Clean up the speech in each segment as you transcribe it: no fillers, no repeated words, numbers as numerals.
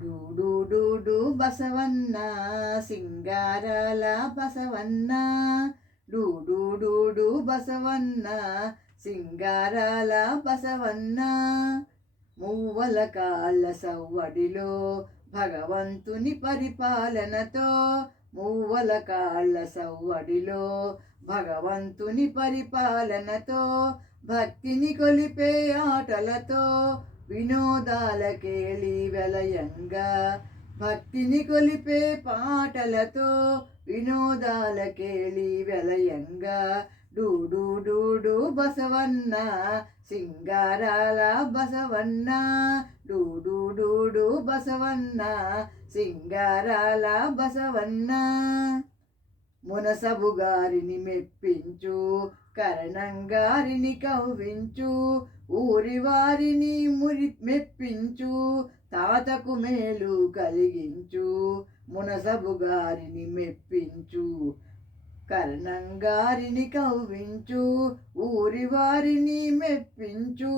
డూడు డూడు బసవన్న సింగారాల బసవన్న డూడు డూడు బసవన్న సింగారాల బసవన్న మూవల కాళ్ళ సవ్వడిలో భగవంతుని పరిపాలనతో మూవల కాళ్ళ సవ్వడిలో భగవంతుని పరిపాలనతో భక్తిని కొలిపే ఆటలతో వినోదాలకేళి వెలయంగా భక్తిని కొలిపే పాటలతో వినోదాలకేళి వెలయంగా డూడు డూడు బసవన్న సింగారాల బసవన్న డూడు డూడు బసవన్న సింగారాల బసవన్న మునసబు గారిని మెప్పించు కరణంగారిని కవ్వించు ఊరి వారిని మెప్పించు తాతకు మేలు కలిగించు మునసబు గారిని మెప్పించు కరణంగారిని కవ్వించు ఊరి వారిని మెప్పించు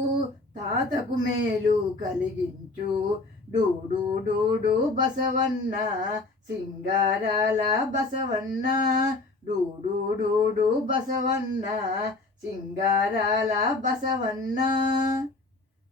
తాతకు మేలు కలిగించు డూడు డూడు బసవన్న సింగారాల బసవన్న డూడు డూడు బసవన్న సింగారాల బసవన్న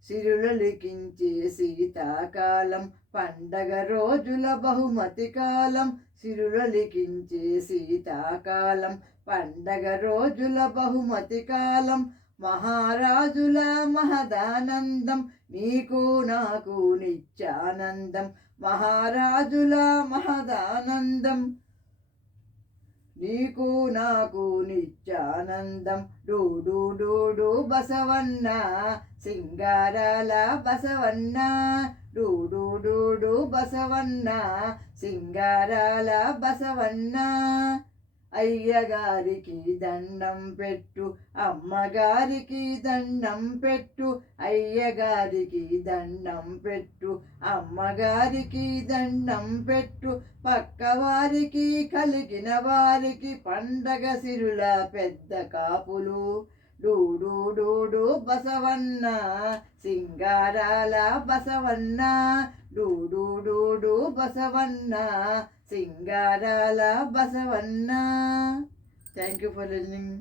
సిరులలికించే శీతాకాలం పండగ రోజుల బహుమతి కాలం సిరులలికించే శీతాకాలం పండగ రోజుల బహుమతి కాలం మహారాజుల మహదానందం నీకు నాకు నిత్యానందం మహారాజుల మహదానందం నీకు నాకు నిత్యానందం డూడు డూడు బసవన్న సింగారాల బసవన్న డూడు డూడు బసవన్న సింగారాల బసవన్న అయ్యగారికి దండం పెట్టు అమ్మగారికి దండం పెట్టు అయ్యగారికి దండం పెట్టు అమ్మగారికి దండం పెట్టు పక్కవారికి కలిగిన వారికి పండగ సిరుల పెద్ద కాపులు డూడు డూడు బసవన్న సింగారాల బసవన్న డూడు డూడు బసవన్న సింగారాల బసవన్న. Thank you for listening.